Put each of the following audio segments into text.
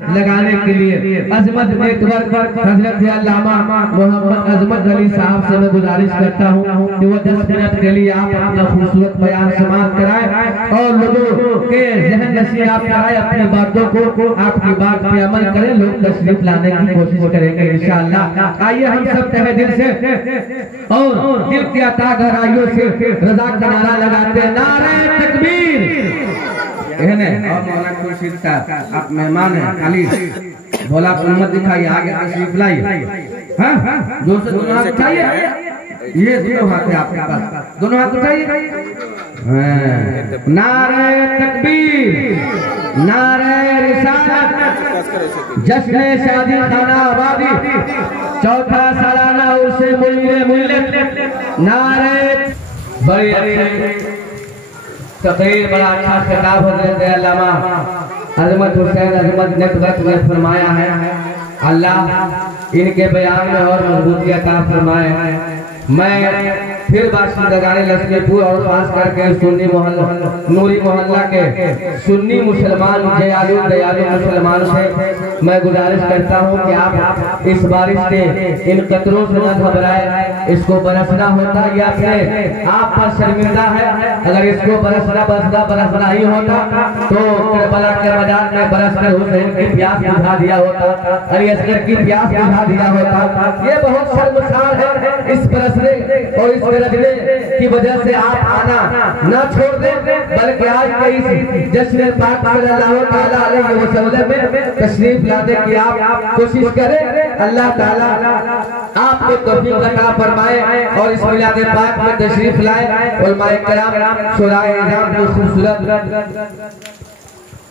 लगाने के लिए अजमत नेटवर्क पर हजरत अल्लामा मोहम्मद अजमत अली साहब से मैं गुजारिश करता हूँ कि वो 10 मिनट के लिए आप अपना खूबसूरत बयान समाप्त कराएं और लोगों के जहन नशीं आप कराएं, अपनी बातों को आपकी बात पे अमल करें, लोग तशरीफ लाने की कोशिश करेंगे इंशाअल्लाह। आइए हम सब तहे दिल से और दिल की अता गहराइयों से रज़ा का नारा लगाते हैं, नारे तकबीर। आप मेहमान हैं, खाली भोला मत दिखाइए, आगे तशरीफ लाइए। हाँ, जोर से दोनों हाथ उठाइए, ये दोनों हाथ है आपके पास, दोनों हाथ उठाइए। नारे तकबीर, नारे रिसालत, जश्न शादी खाना आबादी, चौथा सालाना उर्से मिल्लत, नारे। बड़ी तकरीर बड़ा अच्छा खिताब हज़रत अल्लामा अजमत हुसैन अजमत नेटवर्क में फरमाया है। अल्लाह इनके बयान में और मजबूती अता फरमाए। मैं फिर बाशिंदगान लक्ष्मीपुर और खास करके सुन्नी मोहल्ला नूरी मोहल्ला के सुन्नी मुसलमान दयालु मुसलमान से मैं गुजारिश करता हूं कि आप इस बारिश के इन कतरों से न घबराए। इसको बरसना होता या फिर आप पर शर्मिंदा है, अगर इसको बरसना ही होता तो करबला के मैदान में बरसकर हुसैन की प्यास बुझा दिया होता, अली असगर की प्यास बुझा दिया होता। ये बहुत शर्मसार है इस बरसने और इस गरजने की वजह से आप आना न छोड़ दें, बल्कि आज के इस जश्न पाक सल्लल्लाहु तआला अलैहि वसल्लम में तशरीफ लाने की आप कोशिश करें। अल्लाह ताला आपको तौफीक अता फरमाए और इस मिलाद पाक में तशरीफ लाए। उलमाए किराम शुराए निज़ाम की खूबसूरत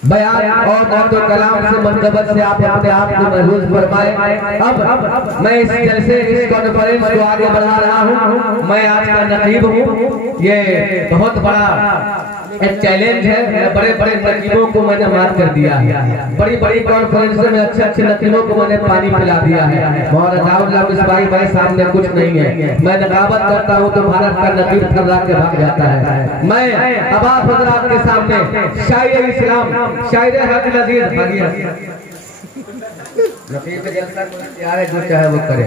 बयान और नक़्द कलाम से मरतबत से आप अपने आप को महफूज फरमाए। अब मैं इस जलसे इस कॉन्फ्रेंस को आगे बढ़ा रहा हूँ। मैं आज का नकीब हूँ, ये बहुत बड़ा एक चैलेंज है। बड़े बड़े नकीबों को मैंने मार कर दिया है, बड़ी बड़ी कॉन्फ्रेंस में अच्छे नकीबों को मैंने पानी पिला दिया है। भाई सामने कुछ नहीं है, मैं नकाबत करता हूँ तो भारत का नकीब थर्रा के भाग जाता है। मैं अब आप हज़रात के सामने शायर इस्लाम शायर हक लजीज जो चाहे वो करे,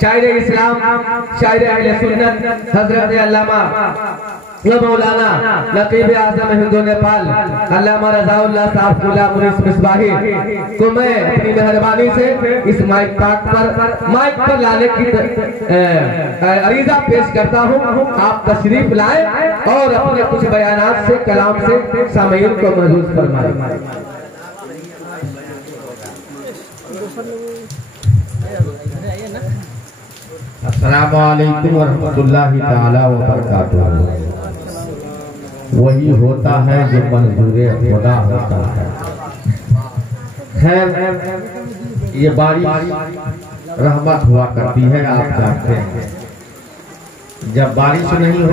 शायर इस्लाम शायर अहले सुन्नत हजरत अल्लामा मौलाना नकीब आज़म हिंदू नेपाल अल्लामा रज़ाउल्लाह साहब गुलाम मिसबाही को मैं अपनी मेहरबानी से इस माइक पर लाने की अरीज़ा पेश करता हूँ। आप तशरीफ लाएं और अपने कुछ बयानात से कलाम से सामईन को महसूस फरमाएं। अस्सलामु अलैकुम व रहमतुल्लाहि तआला व बरकातुहू। वही होता है जो मंजूरे खुदा होता है। खैर, ये बारिश रहमत हुआ करती है, आप जानते हैं। जब बारिश नहीं हो